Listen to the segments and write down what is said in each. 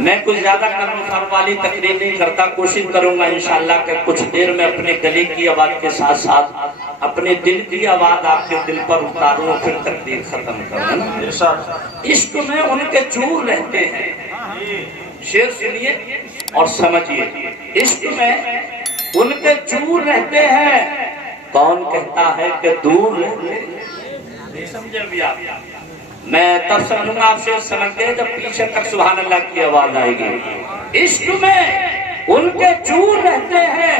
میں کچھ زیادہ کر والی تقریر نہیں کرتا، کوشش کروں گا انشاءاللہ کہ کچھ دیر میں اپنے گلے کی آواز کے ساتھ ساتھ اپنے دل کی آواز آپ کے دل پر اتاروں، پھر تقریر ختم کروں۔ عشق میں ان کے چور رہتے ہیں، شعر سنیے اور سمجھیے، عشق میں ان کے چور رہتے ہیں، کون کہتا ہے کہ دور رہتے ہیں؟ سمجھے بھی آپ؟ میں تب سمجھوں گا آپ سے سمجھتے ہیں جب پیچھے تک سبحان اللہ کی آواز آئے گی۔ عشق میں ان کے چور رہتے ہیں،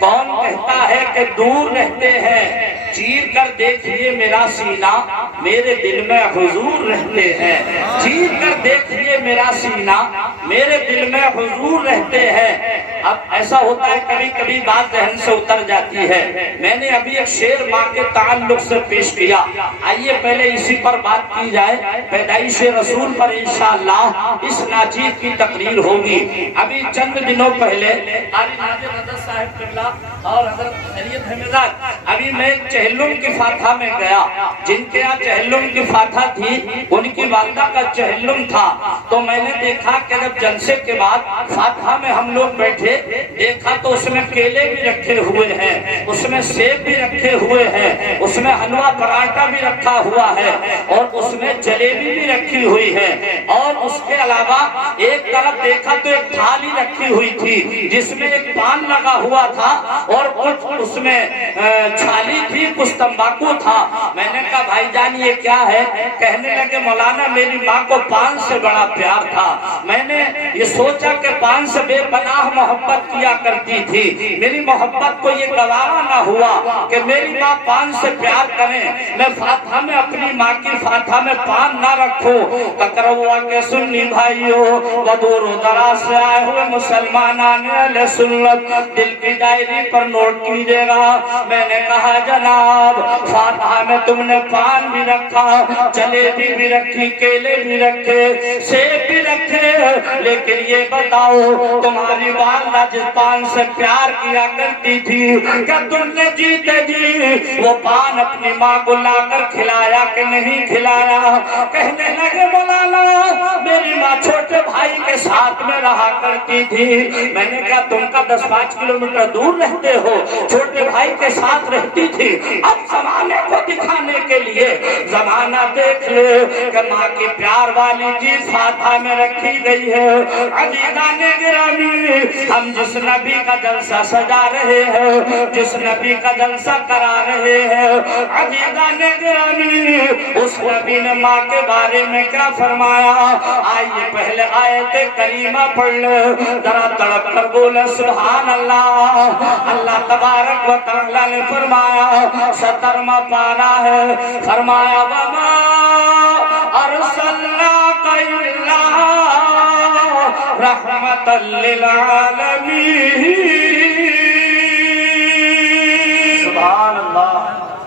کون کہتا ہے کہ دور رہتے ہیں؟ چیر کر دیکھیے میرا سینہ، میرے دل میں حضور رہتے ہیں۔ چیر کر دیکھیے میرا سینہ، میرے دل میں حضور رہتے ہیں۔ اب ایسا ہوتا ہے کبھی کبھی بات ذہن سے اتر جاتی ہے۔ میں نے ابھی ایک شعر ماں کے تعلق سے پیش کیا، آئیے پہلے اسی پر بات کی جائے، پیدائش رسول پر انشاءاللہ اس ناچیز کی تقریر ہوگی۔ ابھی چند دنوں پہلے قاری ناظر رضا صاحب قبلہ اور حضرت سید حمیدان، ابھی میں چہلم کی فاتحہ میں گیا، جن کے یہاں چہلم کی فاتحہ تھی ان کی والدہ کا چہلم تھا، تو میں نے دیکھا کہ جب جلسے کے بعد فاتحہ میں ہم لوگ بیٹھے، دیکھا تو اس میں کیلے بھی رکھے ہوئے ہیں، اس میں سیب بھی رکھے ہوئے ہیں، اس میں حلوہ پراٹھا بھی رکھا ہوا ہے، اور اس میں جلیبی بھی رکھی ہوئی ہے، اور اس کے علاوہ ایک طرف دیکھا تو ایک تھالی رکھی ہوئی تھی جس میں ایک پان لگا ہوا تھا، اور کچھ اس میں چھالی تھی، کچھ تمباکو تھا۔ میں نے کہا بھائی جان یہ کیا ہے؟ کہنے لگے مولانا میری ماں کو پان سے بڑا پیار تھا، میں نے یہ سوچا کہ پان سے بے پناہ محبت کیا کرتی تھی، میری محبت کو یہ گوارا نہ ہوا کہ میری ماں پان سے پیار کریں، میں فاتحہ میں اپنی ماں کی فاتحہ میں پان نہ رکھوں۔ ککروا کے سنی بھائیوں و دور و دراز سے آئے ہوئے مسلمانان اہل سنت، دل کی ڈائری پر نوٹ کیجئے گا، میں نے کہا جناب فاتحہ میں تم نے پان بھی رکھا، جلیبی بھی رکھی، کیلے بھی رکھے، سیب بھی رکھے، لیکن یہ بتاؤ تمہاری والدہ جس پان سے پیار کیا کرتی تھی، کیا تم نے جیتے جی وہ پان اپنی ماں کو لا کر کھلایا کہ نہیں کھلایا؟ کہنے لگے مولانا میری ماں چھوٹے بھائی کے ساتھ میں رہا کرتی تھی۔ میں نے کہا تم کا 10-5 کلومیٹر دور رہتے ہو، چھوٹے بھائی کے ساتھ رہتی تھی، اب زمانے کو دکھانے کے لیے زمانہ دیکھ لے کہ ماں کی پیار والی چیز فاتحہ میں رکھی گئی ہے۔ عزیزان گرامی، ہم جس نبی کا جلسہ سجا رہے ہیں، جس نبی کا جلسہ کرا رہے ہیں، عزیزان گرامی اس نبی نے ماں کے بارے میں کیا فرمایا؟ آئیے پہلے آیت کریمہ پڑھ لے، ذرا تڑپ کر بولے سبحان اللہ۔ اللہ تبارک و تعالی نے فرمایا، 17واں پارہ ہے، فرمایا وما ارسلناک الا رحمت للعالمین۔ سبحان اللہ۔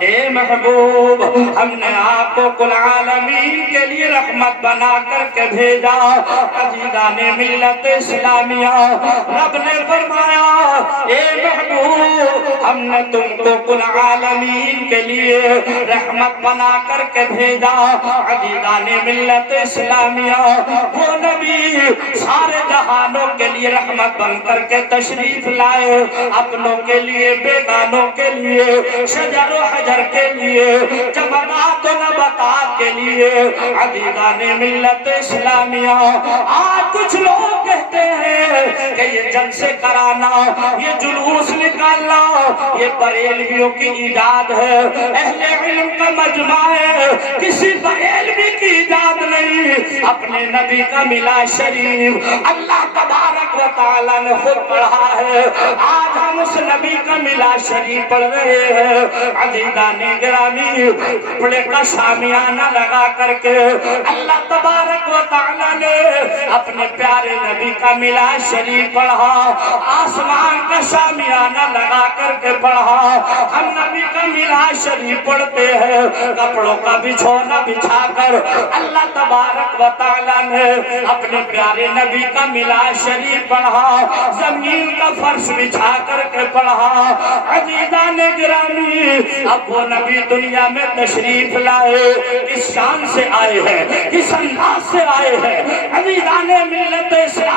اے محبوب ہم نے آپ کو کل عالمین کے لیے رحمت بنا کر کے بھیجا۔ عزیزان ملت اسلامیہ، رب نے فرمایا اے محبوب ہم نے تم کو کل عالمین کے لیے رحمت بنا کر کے بھیجا۔ عزیزان ملت اسلامیہ، وہ نبی سارے جہانوں کے لیے رحمت بن کر کے تشریف لائے، اپنوں کے لیے، بیگانوں کے لیے، شجر و حجر کے لیے، جمادات و نباتات کے لیے۔ عزیزان ملت اسلامیہ، آج کچھ لوگ کہتے ہیں کہ یہ جلسے کرانا، یہ جلوس نکالنا، یہ بریلویوں کی ایجاد ہے، اہل علم کا مجمع ہے، کسی بریلوی کی ایجاد نہیں، اپنے نبی کا ملا شریف اللہ تبارک و تعالی نے خود پڑھا ہے۔ آج ہم اس نبی کا ملا شریف پڑھ رہے ہیں۔ عزیزان گرامی، کپڑے کا شامیانہ لگا کر کے اللہ تبارک و تعالی نے اپنے پیارے نبی کا ملا شریف پڑھا، آسمان کا شامیانہ لگا کر کے پڑھا۔ ہم نبی کا ملا شریف پڑھتے ہیں، کپڑوں کا بچھونا بچھا کر اللہ تبارک و تعالی نے اپنے پیارے نبی کا ملا شریف پڑھا، زمین کا فرش بچھا کر کے پڑھا۔ عزیزان گرامی، اب وہ نبی دنیا میں تشریف لائے، کس شان سے آئے ہیں، کس انداز سے آئے ہیں۔ عزیزان ملت اسلام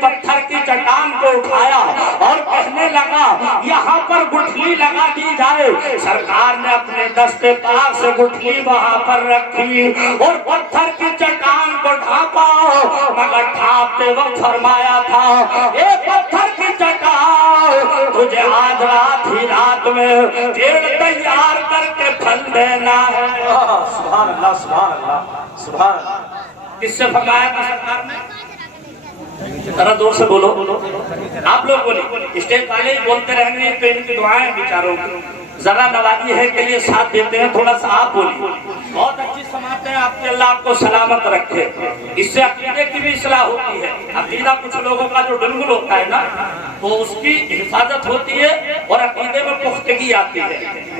پتھر کی چٹان کو اٹھایا اور کہنے لگا یہاں پر گٹھلی لگا دی جائے. سرکار نے اپنے دستے پاک سے گٹھلی وہاں پر رکھی اور پتھر کی چٹان کو ڈھانپا, مگر ڈھانپتے وقت فرمایا تھا اے پتھر کی چٹان, تجھے آج رات ہی رات میں پیڑ تیار کر کے پھل دینا ہے. سبحان اللہ سبحان اللہ سبحان اللہ. کس سے فرمایا تھا سرکار نے؟ ذرا دور سے بولو, آپ لوگ بولیں. اسٹیج والے ہی بولتے رہنے تو ان کی دعائیں بیچاروں کی ذرا نوازی ہے کہ یہ ساتھ دیتے ہیں, تھوڑا سا آپ بولیے. بہت اچھی سماعتیں ہیں آپ کے, اللہ آپ کو سلامت رکھے. اس سے عقیدے کی بھی اصلاح ہوتی ہے. عقیدہ کچھ لوگوں کا جو ڈلمل ہوتا ہے نا, تو اس کی حفاظت ہوتی ہے اور عقیدے میں پختگی آتی ہے.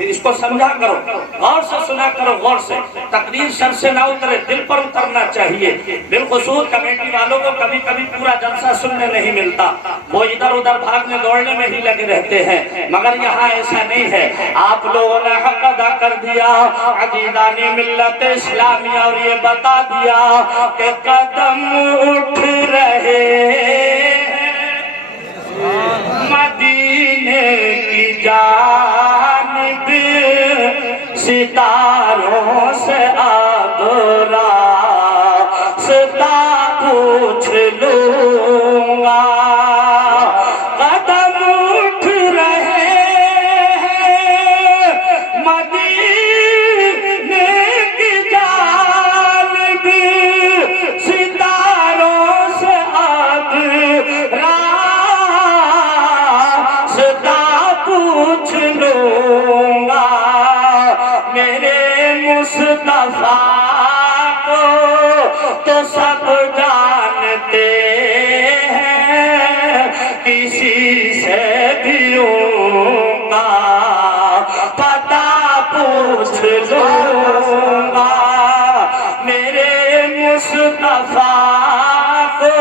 اس کو سمجھا کرو, غور سے سنا کرو, غور سے. تقریر سر سے نہ اترے, دل پر اترنا چاہیے. بالخصوص کمیٹی والوں کو کبھی کبھی پورا جلسہ سننے نہیں ملتا, وہ ادھر ادھر بھاگنے دوڑنے میں ہی لگے رہتے ہیں, مگر یہاں ایسا نہیں ہے. آپ لوگوں نے حق ادا کر دیا, عقیدان ملت اسلامی, اور یہ بتا دیا کہ قدم اٹھ رہے مدینے کی جانب, ستاروں سے اب راستہ پوچھ لوں گا. قدم اٹھ رہے مدینے کی جانب, ستاروں سے اب راستہ پوچھ لوں گا. میرے مصطفیٰ کو تو سب جانتے ہیں, کسی سے بھی ان کا پتہ پوچھ لوں گا. میرے مصطفیٰ کو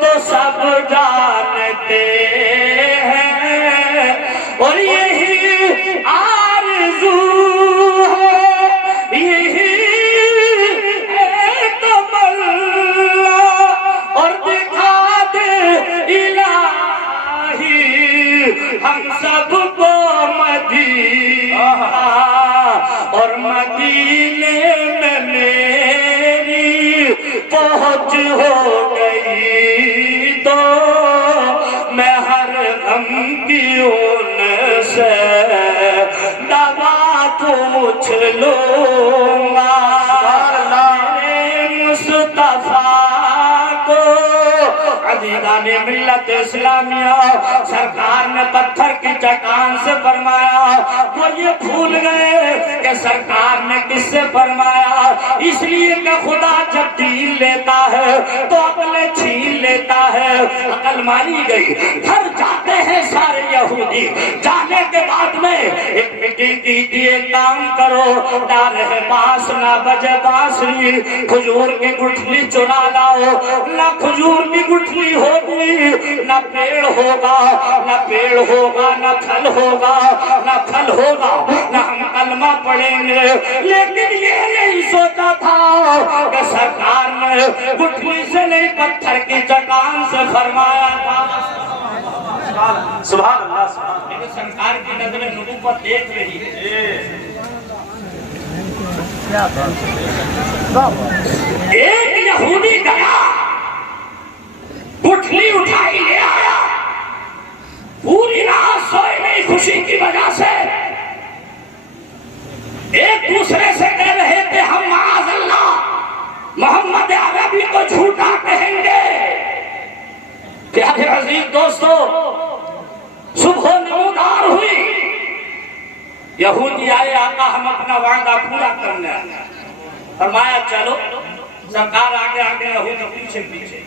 تو سب جانتے ہیں, اور یہی آرزو ہے, یہی تمنا, اور دکھا دے الہی ہم سب کو مدینہ, اور مدینے میں میری پہنچ ہو گئی تو میں ہر غم کی ان سے دوا پوچھ لوں گا. میرے مصطفیٰ کو عزیزان ملت اسلامیہ سرکار نے پتھر کی چٹان سے فرمایا. وہ یہ بھول گئے کہ سرکار نے کس سے فرمایا, اس لیے کہ خدا جب دین لیتا ہے تو اپنے چھین لیتا ہے. عقل مانی گئی. گھر جاتے ہیں سارے یہودی, جانے کے بعد میں ایک میٹنگ کیجیے, کام کرو, نہ رہے باس نہ بجے بانسری, کھجور کی گٹھلی چنا لاؤ. نہ کھجور کی گٹھلی ہوگی, نہ پیڑ ہوگا, نہ پیڑ ہوگا, نہ پھل ہوگا, نہ پھل ہوگا, نہ ہم کلمہ پڑھیں گے. لیکن یہ نہیں سوچا تھا کہ سرکار نے گٹھلی سے نہیں پتھر کی چٹان سے فرمایا تھا. سبحان اللہ سبحان لیکن سرکار کی نظر نبوت دیکھ رہی ہے. ایک یہودی گیا, گٹھلی اٹھائی لے آیا, پوری رات سوئے نہیں خوشی کی وجہ سے. ایک دوسرے سے کہہ رہے تھے ہم معاذ اللہ محمد عربی کو جھوٹا کہیں گے. پیارے عزیز دوستو, صبح نمودار ہوئی, یہودی آئے, آقا ہم اپنا وعدہ پورا کرنے آئے. فرمایا چلو. سرکار آگے آگے, یہودی پیچھے پیچھے.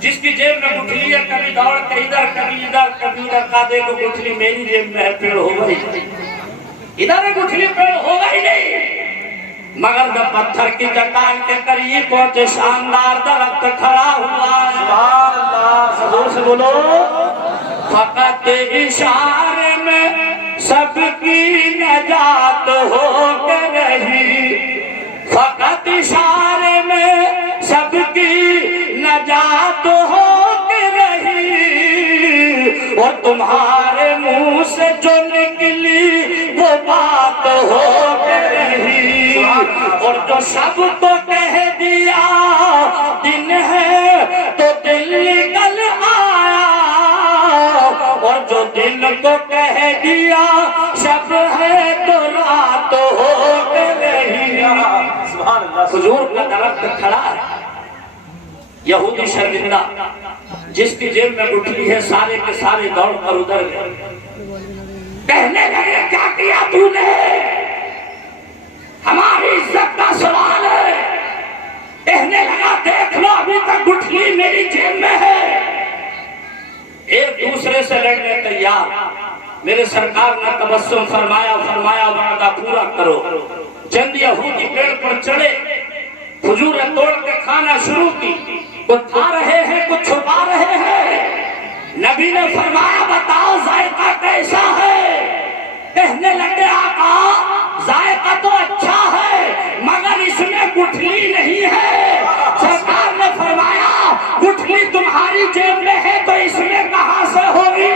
جس کی جیب میں گٹھلی ہے, کبھی دوڑ کے ادھر, کبھی ادھر, کبھی ادھر, کا دیکھو گٹھلی میری جیب میں ہے, پیڑ ہوگا ہی ادھر گٹھلی پیڑ ہوگا ہی نہیں. مگر جب پتھر کی چٹان کے قریب پہنچے, شاندار درخت کھڑا ہوا. سبحان اللہ زور سے بولو. فقط اشارے میں سب کی نجات ہو کے رہی, فقط اشارے میں سب کی نجات ہو کے رہی اور تمہارے منہ سے جو نکلی وہ بات ہو کے رہی اور جو سب کو کہہ دیا دن ہے تو دل نکل آیا اور جو دن کو کہہ دیا شب ہے تو رات ہو کے رہی سبحان اللہ کھجور کا درخت کھڑا ہے یہودی شرمندہ جس کی جیب میں گٹھلی ہے سارے کے سارے دوڑ کر ادھر گئے کہنے لگے کیا کیا تو نے ہماری عزت کا سوال ہے کہنے لگا دیکھ لو ابھی تک گٹھلی میری جیب میں ہے ایک دوسرے سے لڑنے تیار میرے سرکار نے تبسم فرمایا وعدہ پورا کرو چند یہودی پیڑ پر چڑھے کھجوریں توڑ کے کھانا شروع کی کچھ کھا رہے ہیں کچھ چھپا رہے ہیں نبی نے فرمایا بتاؤ ذائقہ کیسا ہے کہنے لگے آقا ذائقہ تو اچھا ہے مگر اس میں گٹھلی نہیں ہے سرکار نے فرمایا گٹھلی تمہاری جیب میں ہے تو اس میں کہاں سے ہوگی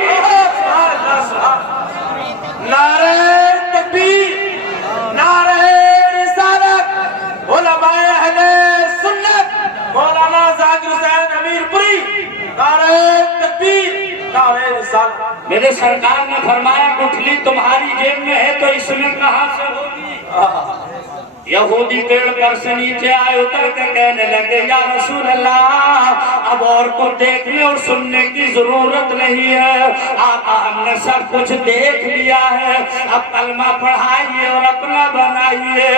نعرہ تکبیر نعرہ رسالت علماء اہل سنت مولانا ذاکر حسین امیر پوری نعرہ تکبیر نعرہ رسالت میرے سرکار نے فرمایا گٹھلی تمہاری جیب میں ہے تو اس میں کہاں سے ہوگی یہودی پیڑ پر سے نیچے آئے اتر کے کہنے لگے یا رسول اللہ اب اور کو دیکھنے اور سننے کی ضرورت نہیں ہے آقا ہم نے سب کچھ دیکھ لیا ہے اب کلمہ پڑھائیے اور اپنا بنائیے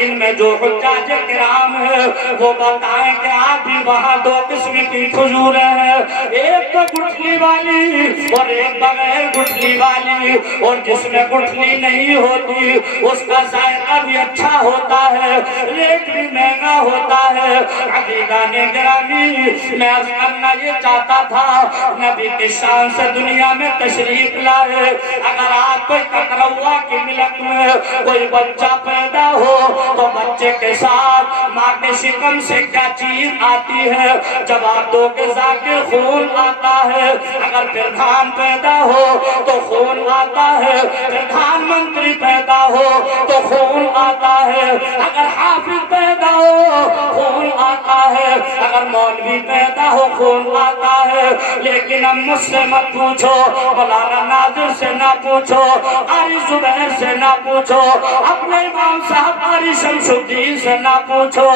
ان میں جو حجاج کرام ہے وہ بتائیں کہ آپ بھی وہاں دو قسم کی کھجوریں ہیں ایک تو گٹھلی والی اور ایک بغیر گٹھلی والی اور جس میں گٹھلی نہیں ہوتی اس کا ذائقہ بھی اچھا ہوتا ہے ریٹ بھی مہنگا ہوتا ہے عزیزان گرامی میں عرض کرنا یہ چاہتا تھا نبی کی شان سے دنیا میں تشریف لائے اگر آپ کوئی ککروا کی ملک میں کوئی بچہ پیدا ہو تو بچے کے ساتھ ماں کے شکم سے کیا چیز آتی ہے جب آپ دو کے ذاکر خون آتا ہے اگر پردھان پیدا ہو تو خون آتا ہے پردھان منتری پیدا ہو تو خون آتا ہے اگر حافظ پیدا ہو خون آتا ہے اگر مولوی پیدا ہو خون آتا ہے لیکن اب مجھ سے مت پوچھو مولانا ناظر سے نہ پوچھو قاری زبیر سے نہ پوچھو اپنے امام صاحب قاری شمس الدین سے نہ پوچھو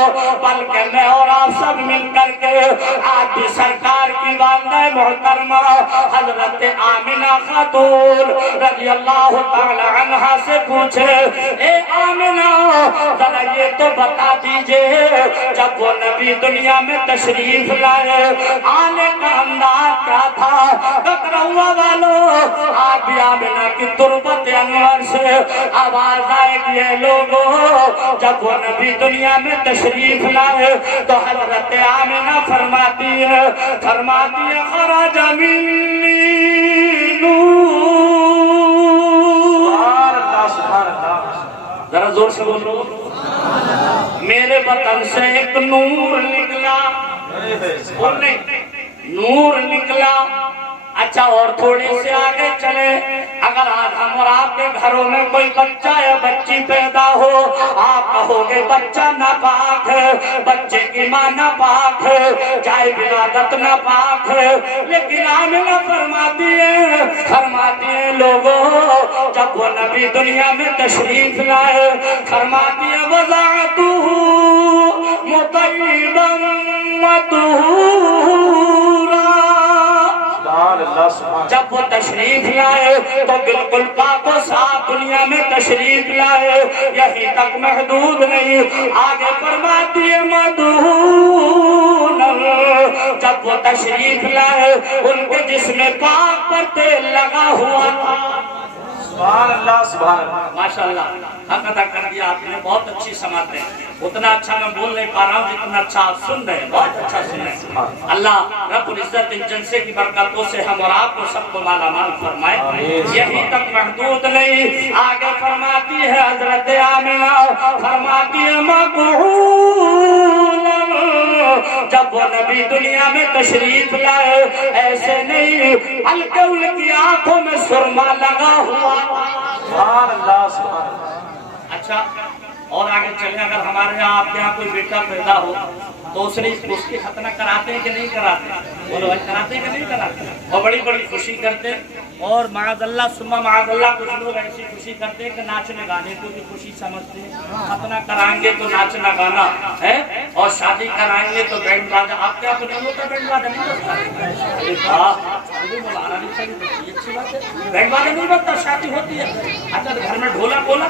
بلکہ میں اور آپ سب مل کر کے آج بھی سرکار کی والدہ محترمہ حضرت آمنہ خاتون رضی اللہ تعالی عنہ سے پوچھے اے آمنہ ذرا یہ تو بتا دیجئے جب وہ نبی دنیا میں تشریف لائے آنے کا انداز کیا تھا ککروا والو آپ بھی آمنہ کی تربت انور سے آواز آئے کہ اے لوگو جب وہ نبی دنیا میں تشریف لائے تو حضرت آمنہ فرماتی ہے خراج منی نور سبحان اللہ ذرا زور سے بولو میرے بطن سے ایک نور نکلا نور نکلا اچھا اور تھوڑے سے آگے چلے اگر آج ہم اور آپ کے گھروں میں کوئی بچہ یا بچی پیدا ہو آپ کہو گے بچہ ناپاک ہے بچے کی ماں ناپاک ہے جائے ولادت ناپاک ہے لیکن آمنہ فرماتی ہے لوگوں جب وہ نبی دنیا میں تشریف لائے فرماتی ہے وضعتہ مطیبا مطہورا جب وہ تشریف لائے تو بالکل پاک و صاف دنیا میں تشریف لائے یہی تک محدود نہیں آگے فرماتی ہے مدہون جب وہ تشریف لائے ان کے جسم پاک پر تیل لگا ہوا تھا سبحان اللہ سبحان اللہ ماشاءاللہ حق ادا کر دیا آپ نے بہت اچھی سماعتیں اتنا اچھا میں بول نہیں پا رہا ہوں جتنا اچھا آپ سن رہے ہیں بہت اچھا سن رہے ہیں اللہ رب العزت اس جلسے کی برکاتوں سے ہم اور آپ کو سب کو مالا مال فرمائے یہی تک محدود نہیں آگے فرماتی ہے حضرت آمنہ فرماتی ہے مقبولا جب وہ نبی دنیا میں تشریف لائے ایسے نہیں ہلکے ان کی آنکھوں میں سرما لگا ہوا. سبحان اللہ سبحان اللہ. اچھا اور آگے چلیں اگر ہمارے یہاں آپ کے یہاں کوئی بیٹا پیدا ہو تو اس کی ختنہ کراتے ہیں کہ نہیں کراتے؟ بولو بھائی کراتے ہیں کہ نہیں کراتے؟ اور بڑی بڑی خوشی کرتے اور معاذ اللہ ثم معاذ اللہ کچھ لوگ ایسی خوشی کرتے ہیں کہ ناچنے گانے کو بھی خوشی سمجھتے ہیں. ختنہ کرائیں گے تو ناچنا گانا ہے اور شادی کرائیں گے تو بینڈ باجا. آپ کے یہاں تو نہیں ہوتا بینڈ باجا نہیں بجتا؟ مولانا نہیں صحیح بتائیے اچھی بات ہے بینڈ باجا نہیں بجتا شادی ہوتی ہے. اچھا گھر میں ڈھولا بولا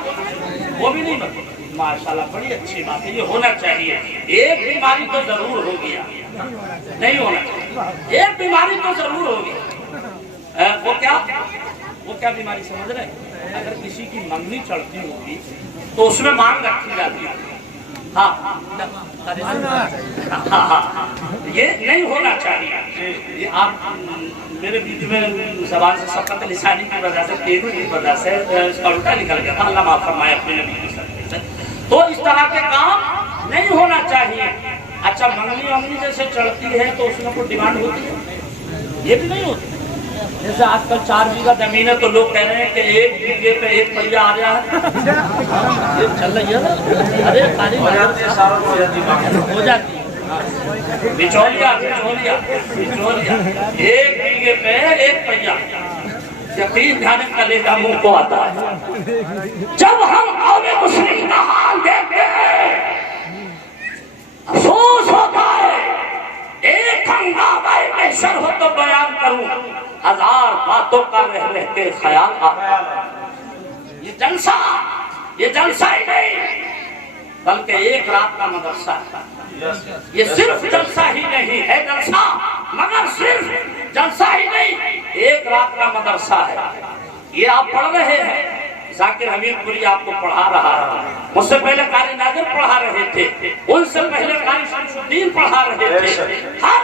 وہ بھی نہیں بجتا. ماشاءاللہ بڑی اچھی بات ہے یہ ہونا چاہیے. ایک بیماری تو ضرور ہوگی نہیں ہونا چاہیے ایک بیماری تو ضرور ہوگی. وہ کیا بیماری سمجھ رہے ہیں؟ اگر کسی کی منگنی چڑھتی ہوگی تو اس میں مانگ رکھی جاتی ہے. ہاں یہ نہیں ہونا چاہیے. یہ آپ میرے بیچ میں زبان سے سبقت لسانی کی وجہ سے تیزی کی وجہ سے اس کا الٹا نکل گیا تھا. اللہ معاف فرمائے اپنے نبی کی سرکت سے. تو اس طرح کے کام نہیں ہونا چاہیے. اچھا منگنی جیسے چڑھتی ہے تو اس میں کوئی ڈیمانڈ ہوتی ہے؟ یہ بھی نہیں ہوتی. جیسے آج کل 4 بیگھہ زمین ہے تو لوگ کہہ رہے ہیں کہ 1 بیگھے پہ 1 پہیہ آ رہا ہے. یہ چل رہی ہے نا. ارے خالی ہو جاتی ہے بچولیا 1 بیگھے پہ 1 پہیہ. یقین جانے کا لے جا منہ کو آتا ہے. جب ہم قوم مسلم کا حال دیکھتے ہیں افسوس ہوتا ہے. ایک ہنگامہ محشر ہو تو بیان کروں 1000 باتوں کا رہ کے خیال آتا. یہ جلسہ ہی نہیں بلکہ ایک رات کا مدرسہ ہے. یہ صرف جلسہ ہی نہیں ہے جلسہ مگر صرف جلسہ ہی نہیں ایک رات کا مدرسہ ہے. یہ آپ پڑھ رہے ہیں ذاکر حمید پوری آپ کو پڑھا رہا ہے. مجھ سے پہلے قاری ناظر پڑھا رہے تھے. ان سے پہلے قاری شمس الدین پڑھا رہے تھے. ہر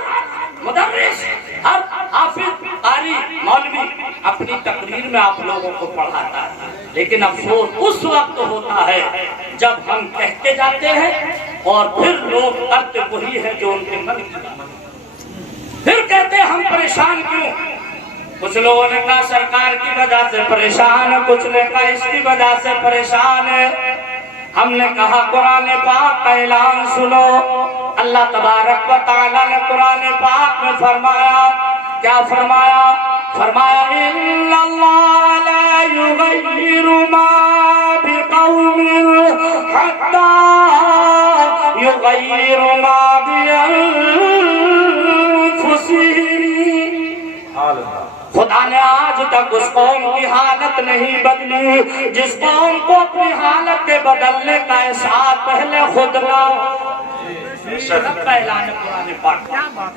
مدرس ہر حافظ قاری مولوی اپنی تقریر میں آپ لوگوں کو پڑھاتا ہے. لیکن افسوس اس وقت ہوتا ہے جب ہم کہہ کے جاتے ہیں اور پھر لوگ کرتے وہی ہے جو ان کے من کی. پھر کہتے ہیں ہم پریشان کیوں. کچھ لوگوں نے کہا سرکار کی وجہ سے پریشان ہے, کچھ نے کہا اس کی وجہ سے پریشان ہے. ہم نے کہا قرآن پاک کا اعلان سنو. اللہ تبارک و تعالیٰ نے قرآن پاک میں فرمایا, کیا فرمایا؟ فرمایا ان اللہ لا یغیر ما بقوم حتی یغیر ما بانفسہم. خدا نے آج تک اس قوم کی حالت نہیں بدلی جس قوم کو اپنی حالت کے بدلنے کا احساس پہلے خود نہ. رب کا اعلان ہے قرآن پاک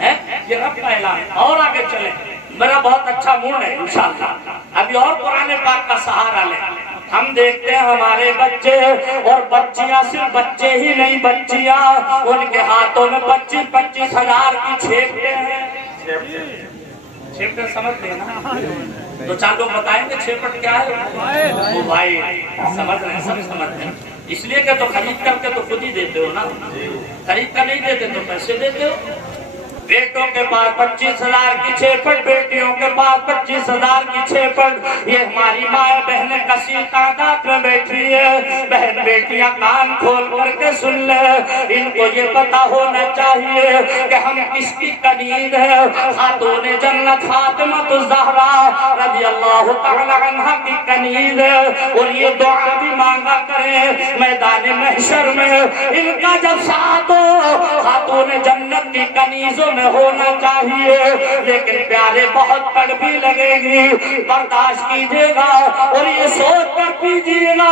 ہے, یہ رب کا اعلان ہے. اور آگے چلیں, میرا بہت اچھا موڈ ہے انشاءاللہ ابھی اور قرآن پاک کا سہارا لیں. ہم دیکھتے ہیں ہمارے بچے اور بچیاں, صرف بچے ہی نہیں بچیاں, ان کے ہاتھوں میں 25-25 ہزار کی چھیپٹیں ہیں. چھیپٹیں سمجھتے ہیں نا؟ تو 4 لوگ بتائیں گے چھیپٹ کیا ہے. وہ بھائی سمجھ رہے ہیں, سب سمجھتے ہیں. اس لیے کہ تو خرید کر کے تو خود ہی دیتے ہو نا, خرید کر نہیں دیتے تو پیسے دیتے ہو. بیٹوں کے پاس 25,000 کی چھیپٹ, بیٹیوں کے پاس 25,000 کی چھیپٹ. یہ ہماری ماں بہنیں کثیر تعداد میں بیٹھی ہے. بہن بیٹیاں کان کھول کر کے سن لے, ان کو یہ پتا ہونا چاہیے کہ ہم کس کی کنیز ہے. خاتون جنت فاطمہ الزہرا رضی اللہ تعالی عنہا کی کنیز ہے. اور یہ دعا بھی مانگا کرے میدان محشر میں ان کا جب ساتھ ہو. خاتون جنت کی کنیزوں میں ہونا چاہیے. لیکن پیارے بہت کڑوی لگے گی, برداشت کیجیے گا اور یہ سوچ کر پیجیے گا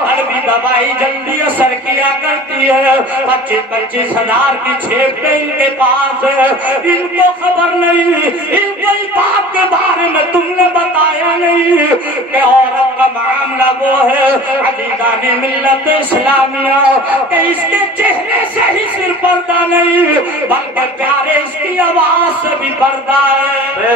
کڑوی دوائی جلدی اثر کیا کرتی ہے. 25-25 ہزار کی چھیپٹیں ان کے پاس ہے, ان کو خبر نہیں, ان کو اس بات کے بارے میں تم نے بتایا نہیں کہ عورت کا معاملہ وہ ہے عزیزان ملت اسلامیہ کہ اس کے چہرے سے ہی صرف پردہ نہیں بلکہ پیارے اس کی آواز سے بھی پردہ ہے.